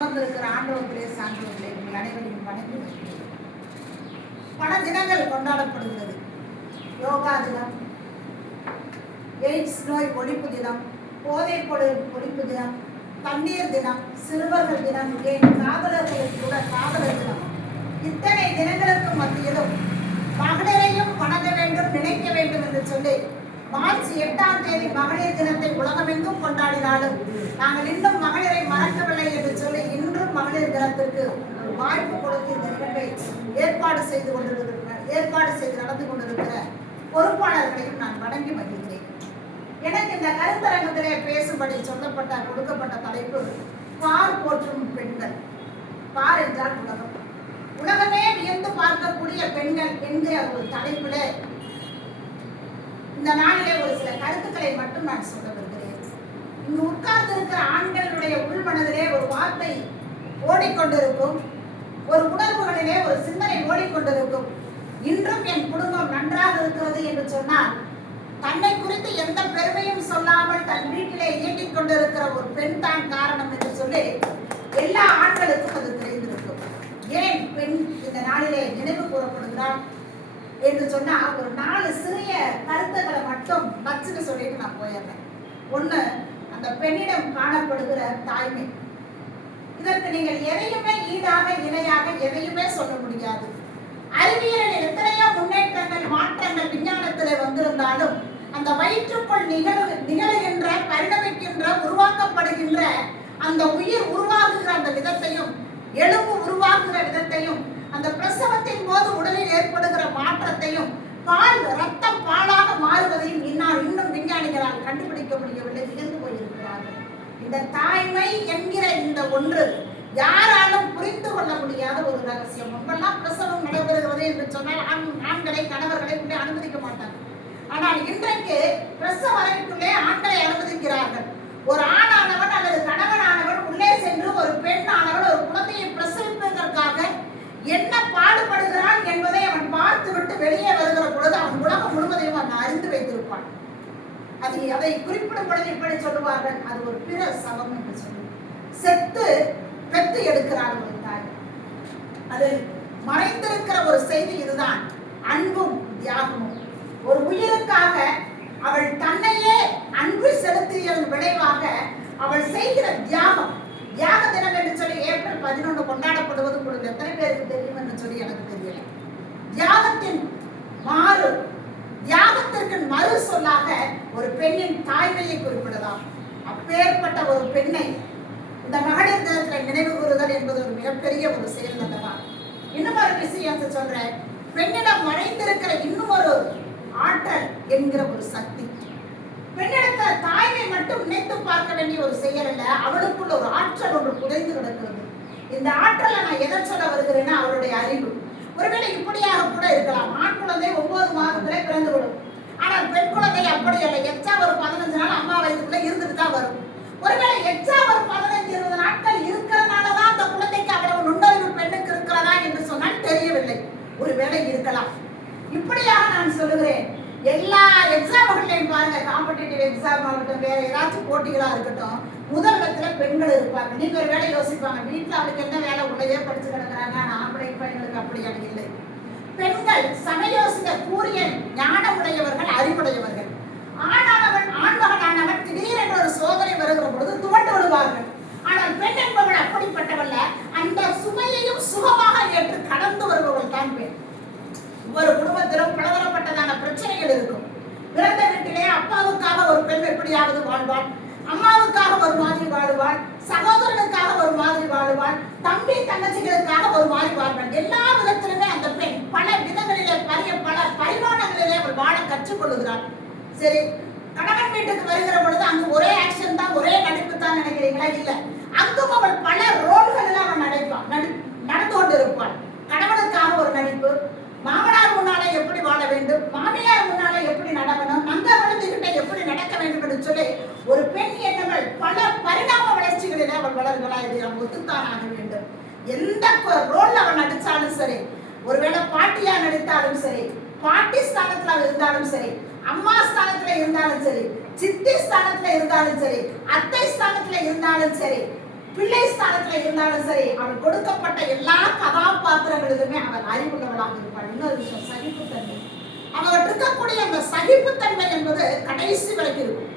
இருக்கிற ஆண்டவர்களே சான்றவர்களே உங்கள் அனைவரையும் வணங்கி வருகிறேன். பல தினங்கள் கொண்டாடப்படுகிறது. யோகா தினம், எய்ட்ஸ் நோய் ஒழிப்பு தினம், போதைப் பொருள் ஒழிப்பு தினம், தண்ணீர் தினம், சிறுவர்கள் தினம், ஏன் காதலர்களுக்கு கூட காதலர் தினம். இத்தனை தினங்களுக்கு மத்தியிலும் மகளிரையும் வணங்க வேண்டும், நினைக்க வேண்டும் என்று சொல்லி மார்ச் 8ஆம் தேதி மகளிர் தினத்தை உலகமெங்கும் கொண்டாடினாலும் நாங்கள் இன்னும் மகளிரை மறக்கவில்லை என்று சொல்லி இன்றும் மகளிர் தினத்திற்கு ஒரு வாய்ப்பு கொடுத்து இந்த நிகழ்வை ஏற்பாடு செய்து நடந்து கொண்டிருக்கிற பொறுப்பாளர்களையும் நான் வணங்கி மகிழ்கிறேன். எனக்கு இந்த கருத்தரங்கத்திலே பேசும்படி கொடுக்கப்பட்ட தலைப்பு பார் போற்றும் பெண்கள். பார் என்றால் உலகம், உலகமே வியந்து பார்க்கக்கூடிய பெண்கள் என்கிற ஒரு தலைப்பிலே இந்த நாளிலே ஒரு சில கருத்துக்களை மட்டும் நான் சொல்ல விரும்புகிறேன். இங்கு உட்கார்ந்து இருக்கிற ஆண்களுடைய உள்மனதிலே ஒரு வார்த்தை ஓடிக்கொண்டிருக்கும், ஒரு உணர்வுகளிலே ஒரு சிந்தனை ஓடிக்கொண்டிருக்கும். இன்றும் என் குடும்பம் நன்றாக இருக்கிறது என்று சொன்னால் தன்னை குறித்து எந்த பெருமையும் சொல்லாமல் தன் வீட்டிலே இயங்கிக் கொண்டிருக்கிற ஒரு பெண் தான் காரணம் என்று சொல்லி எல்லா ஆண்களுக்கும் அது தெரிந்திருக்கும். ஏன் பெண் இந்த நாளிலே நினைவு கூறப்படுகிறார் என்று சொன்னா ஒரு 4 சிறிய கருத்துக்களை மட்டும் நச்சுன்னு சொல்லிட்டு நான் போயிடுறேன். ஒண்ணு, அந்த பெண்ணிடம் காணப்படுகிற தாய்மை. இதற்கு நீங்கள் எதையுமே ஈடாக இணையாக எதையுமே சொல்ல முடியாது. அறிவியலில் எத்தனையோ முன்னேற்றங்கள் மாற்றங்கள் விஞ்ஞானத்திலே வந்திருந்தாலும் அந்த வயிற்றுக்குள் நிகழுகின்ற பரிணமிக்கின்ற உருவாக்கப்படுகின்ற அந்த உயிர் உருவாகுகிற அந்த விதத்தையும் எலும்பு உருவாகுகிற விதத்தையும் அந்த பிரசவத்தின் போது உடலில் ஏற்படுகிற மாற்றத்தையும் பால் ரத்தம் பாலாக மாறுவதையும் இன்னும் விஞ்ஞானிகளால் கண்டுபிடிக்க முடியவில்லை, வியந்து போயிருக்கிறார்கள். இந்த தாய்மை என்கிற இந்த ஒன்று யாராலும் புரிந்து கொள்ள முடியாத ஒரு ரகசியம். முன்பெல்லாம் பிரசவம் நடைபெறுகிறது என்று சொன்னால் ஆண்களை கணவர்களை உள்ளே அனுமதிக்க மாட்டாங்க. ஆனால் இன்றைக்கு பிரசவ அறைக்குள்ளே ஆண்களை அனுமதிக்கிறார்கள். ஒரு ஆணானவன் அல்லது கணவனானவன் உள்ளே சென்று ஒரு பெண்ணானவன் ஒரு குழந்தையை பிரசவிப்பதற்காக என்ன பாடுபடுகிறான் என்பதை அவன் பார்த்துவிட்டு வெளியே வருகிற பொழுது அவன் உலகம் முழுவதையும் அவன் அறிந்து வைத்திருப்பான். அதை குறிப்பிடும் பொழுது இப்படி சொல்லுவார்கள், அது ஒரு பிற சவம் என்று சொல்லி செத்து பெத்து எடுக்கிறார் ஒரு தாய். அது மறைந்திருக்கிற ஒரு செய்தி இதுதான், அன்பும் தியாகமும். ஒரு உயிருக்காக அவள் தன்னையே அன்பு செலுத்தியதன் விளைவாக அவள் செய்கிற தியாகம். தியாக தினம் என்று சொல்லி ஏப்ரல் 11 கொண்டாடப்படுவது உங்களுக்கு எத்தனை பேருக்கு தெரியும் என்று சொல்லி எனக்கு தெரியல. தியாகத்திற்கு மறு சொல்லாக ஒரு பெண்ணின் தாய்மையை குறிப்பிடலாம். அப்பேற்பட்ட ஒரு பெண்ணை இந்த மகளிர் தினத்தில் நினைவு கூறுதல் என்பது ஒரு மிகப்பெரிய ஒரு செயல் அல்லவா. இன்னும் ஒரு விஷயத்தை சொல்றேன், பெண்ணிடம் மறைந்திருக்கிற இன்னும் ஒரு ஆற்றல் என்கிற ஒரு சக்தி. பெண்ணிடத்துல தாய்மை மட்டும் நினைத்து பார்க்க வேண்டிய ஒரு செயல் அல்ல, அவளுக்குள்ள ஒரு ஆற்றல் ஒன்று புதைந்து கிடக்கிறது. இந்த ஆற்றலை நான் எதை சொல்ல வருகிறேன்னா அவளுடைய அறிவு. ஒருவேளை இப்படியாக கூட இருக்கலாம், ஆண் குழந்தை 9 மாதத்திலே பிறந்து விடும். ஆனால் பெண் குழந்தை அப்படி அல்ல, எச்சா ஒரு 15 நாள் அம்மா வயதுக்குள்ள இருந்துட்டு தான் வரும். ஒருவேளை எச்சா ஒரு 15-20 நாட்கள் இருக்கிறதுனாலதான் அந்த குழந்தைக்கு அவ்வளவு நுண்ணறிவு பெண்ணுக்கு இருக்கிறதா என்று சொன்னால் தெரியவில்லை, ஒருவேளை இருக்கலாம். இப்படியாக நான் சொல்லுகிறேன். எல்லா எக்ஸாம்களையும் பாருங்க, காம்படிட்டிவ் எக்ஸாம் ஆகட்டும், வேற ஏதாச்சும் போட்டிகளா இருக்கட்டும், முதலிடத்துல பெண்கள் இருப்பாங்க. நீங்க ஒரு வேலை யோசிப்பாங்க, வீட்டுல அவளுக்கு என்ன வேலை, உள்ளதே படிச்சு கிடக்குறாங்க. ஆனால் ஆம்பளை பையன்களுக்கு அப்படியான இல்லை. பெண்கள் சமயோசித கூறிய ஞானம் உடையவர்கள், அறிவுடையவர்கள். ஆண்மகனானவன் திடீரென்று ஒரு சோதனை வருகிற பொழுது துவண்டு விடுவார்கள். ஆனால் பெண் என்பவள் அப்படிப்பட்டவல்ல, அந்த சுமையையும் சுகமாக ஏற்று கடந்து வருபவள் தான் பெண். ஒவ்வொரு குடும்பத்திலும் பலதரப்பட்டதான பிரச்சனைகள் இருக்கும். பிறந்த வீட்டிலே அப்பாவுக்காக ஒரு பெண் எப்படியாவது வாழ்வாள், அம்மாவுக்காக ஒரு மாதிரி வாழுவாள், சகோதரனுக்காக ஒரு மாதிரி வாழுவாள், தம்பி தங்கச்சிகளுக்காக ஒரு மாதிரி வாழ்வாள். எல்லா விதத்திலுமே அந்த பெண் பல விதங்களிலே பல பரிமாணங்களிலே அவள் வாழ கற்றுக்கொள்ளுகிறாள். சரி, கணவன் வீட்டுக்கு வருகிற பொழுது அங்கு ஒரே ஆக்ஷன் தான், ஒரே நடிப்பு தான் நினைக்கிறீங்களா? இல்ல, அங்கும் அவள் பல ரோல்களில் அவள் நடந்து கொண்டு இருப்பாள். கணவனுக்காக ஒரு நடிப்பு, மாமனார் முன்னாலே எப்படி வாழ வேண்டும், மாமியார் முன்னாலே எப்படி நடக்கணும், நங்க வளர்ந்துகிட்ட எப்படி நடக்க வேண்டும் என்று சொல்லி ஒரு பெண் என்னவள் பல பரிணாம வளர்ச்சிகளிலே அவள் வளர்களா, இதை நாம் ஒத்துத்தான் ஆக வேண்டும். எந்த ரோல் அவள் நடிச்சாலும் சரி, ஒருவேளை பாட்டியா நடித்தாலும் சரி, பாட்டி ஸ்தானத்துல இருந்தாலும் சரி, அம்மா ஸ்தானத்துல இருந்தாலும் சரி, சித்தி ஸ்தானத்துல இருந்தாலும் சரி, அத்தை ஸ்தானத்துல இருந்தாலும் சரி, பிள்ளை ஸ்தானத்துல இருந்தாலும் சரி, அவள் கொடுக்கப்பட்ட எல்லா கதாபாத்திரங்களிலுமே அவள் அறிவுள்ளவளாக இருப்பாள். இன்னொரு விஷயம், சகிப்புத்தன்மை. அவர்கிட்ட இருக்கக்கூடிய அந்த சகிப்புத்தன்மை என்பது கடைசி வரைக்கும் இருக்கும்.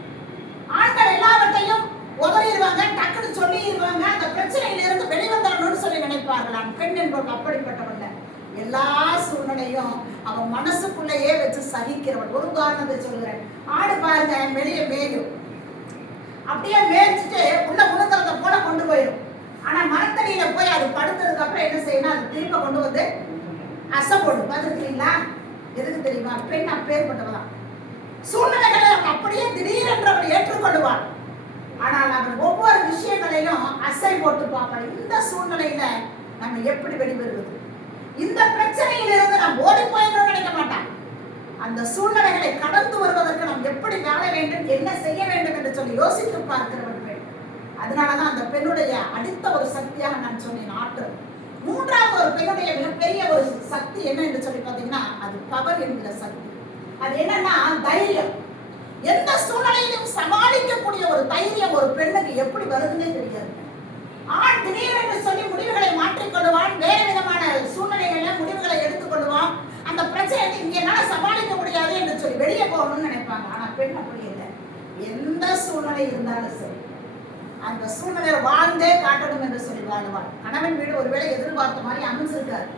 ஆண்கள் எல்லாவற்றையும் உதறிடுவாங்க, டக்குன்னு சொல்லிடுவாங்க, அந்த பிரச்சனையில இருந்து வெளிவந்தரணும்னு சொல்லி நினைப்பார்களாம். பெண் என்பவள் அப்படிப்பட்டவள். எல்லா சூழ்நிலையும் அவன் மனசுக்குள்ளேயே வச்சு சகிக்கிறவள். ஒரு உதாரணத்தை சொல்கிறேன். ஆடு பாருங்க, வெளியே மேயும், அப்படியே மேய்ச்சிட்டு உள்ள முழுக்கிறத போல கொண்டு போயிடும். ஆனா மரத்தடியில போய் அது படுத்ததுக்கு அப்புறம் என்ன செய்யணும், அது திரும்ப கொண்டு வந்து அசை போடும். பார்த்துருக்கீங்களா? எதுக்கு தெரியுமா? பெண் அப்பேற்பட்டவதான். சூழ்நிலைகளை அவன் அப்படியே திடீரென்று அவள் ஏற்றுக்கொள்வாள். ஆனால் அவன் ஒவ்வொரு விஷயங்களையும் அசை போட்டு பார்ப்பாள். இந்த சூழ்நிலையில நம்ம எப்படி வெளிவருவது? இந்த பிரச்சனையிலிருந்து நாம் ஓடி போயிடணும்னு நினைக்க மாட்டான். அந்த சூழ்நிலைகளை கடந்து வருவதற்கு நாம் எப்படி வாழ வேண்டும், என்ன செய்ய வேண்டும் என்று சொல்லி யோசித்து பார்க்கிறவர்கள். அதனாலதான் அந்த பெண்ணுடைய அடுத்த ஒரு சக்தியாக நான் சொன்னேன் ஆற்றல். மூன்றாவது ஒரு பெண்ணுடைய மிகப்பெரிய ஒரு சக்தி என்ன என்று சொல்லி பார்த்தீங்கன்னா, அது பவர் என்கிற சக்தி. அது என்னன்னா தைரியம். எந்த சூழ்நிலையிலும் சமாளிக்கக்கூடிய ஒரு தைரியம் ஒரு பெண்ணுக்கு எப்படி வருதுன்னே தெரியாது. ஆண் திடீரென்று சொல்லி முடிவுகளை மாற்றிக்கொள்வான், வேறு விதமான சூழ்நிலைகளில் முடிவுகளை எடுத்துக்கொள்வான். அந்த பிரச்சனை இங்க என்னால சமாளிக்க முடியாது என்று சொல்லி வெளியே போகணும்னு நினைப்பாங்க. ஆனா பெண் அப்படி இல்லை. எந்த சூழ்நிலை இருந்தாலும் சரி, அந்த சூழ்நிலையை வாழ்ந்தே காட்டணும் என்று சொல்லி வாழ்வாள். கணவன் வீடு ஒருவேளை எதிர்பார்த்த மாதிரி அமைஞ்சிருக்காரு,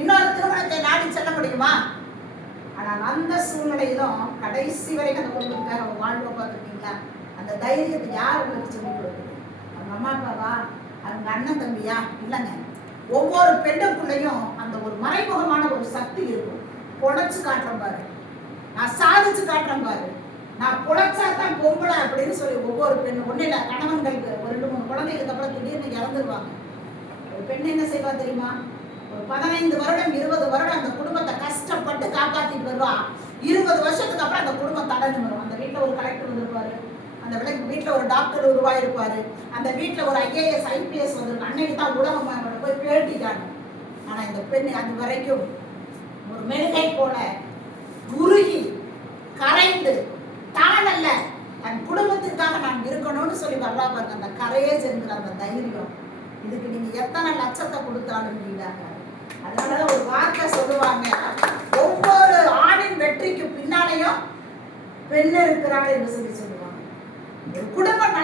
இன்னொரு திருமணத்தை நாடி செல்ல முடியுமா? ஆனால் அந்த சூழ்நிலையிலும் கடைசி வரைக்கும் அந்த குடும்பத்துக்காக அவங்க வாழ்வ பார்த்துருக்கீங்களா? அந்த தைரியத்தை யார் உங்களுக்கு சொல்லிக் கொடுக்குது? அவங்க அம்மா அப்பாவா, அவங்க அண்ணன் தம்பியா? இல்லைங்க. ஒவ்வொரு பெண்ணுக்குள்ளையும் அந்த ஒரு மறைமுகமான ஒரு சக்தி இருக்கும். பொழைச்சு காட்டுறேன் பாரு, நான் சாதிச்சு காட்டுறேன் பாரு, நான் பொழைச்சாதான் பொம்பளை அப்படின்னு சொல்லி ஒவ்வொரு பெண்ணு. ஒண்ணு இல்லை, கணவன்களுக்கு ஒரு 2-3 குழந்தைகளுக்கு அப்புறம் திடீர்னு இறந்துருவாங்க. ஒரு பெண் என்ன செய்வா தெரியுமா? ஒரு 15 வருடம் 20 வருடம் அந்த குடும்பத்தை கஷ்டப்பட்டு காப்பாத்திட்டு வருவா. 20 வருஷத்துக்கு அப்புறம் அந்த குடும்பம் தடஞ்சு வரும். அந்த வீட்டுல ஒரு கலெக்டர் வந்திருப்பாரு, அந்த வீட்டுல ஒரு டாக்டர் உருவாயிருப்பாரு, அந்த வீட்டுல ஒரு IAS IPS வந்திருக்கு. அன்னைக்கு தான் உலகம் போய் பேட்டிட்டாங்க. ஆனா இந்த பெண் அது வரைக்கும் ஒரு மெழுகை போல உருகி கரைந்து தானல்ல தன் குடும்பத்திற்காக நான் இருக்கணும்னு சொல்லி வரலா பாருங்க. அந்த கரையேஜ் என்கிற அந்த தைரியம், இதுக்கு நீங்க எத்தனை லட்சத்தை கொடுத்தாலும் நீடாங்க. அதனாலதான் ஒரு வார்த்தை சொல்லுவாங்க, ஒவ்வொரு ஆணின் வெற்றிக்கு பின்னாலேயும் பெண் இருக்கிறாள் என்று சொல்லி சொல்லுவாங்க. குடும்பம்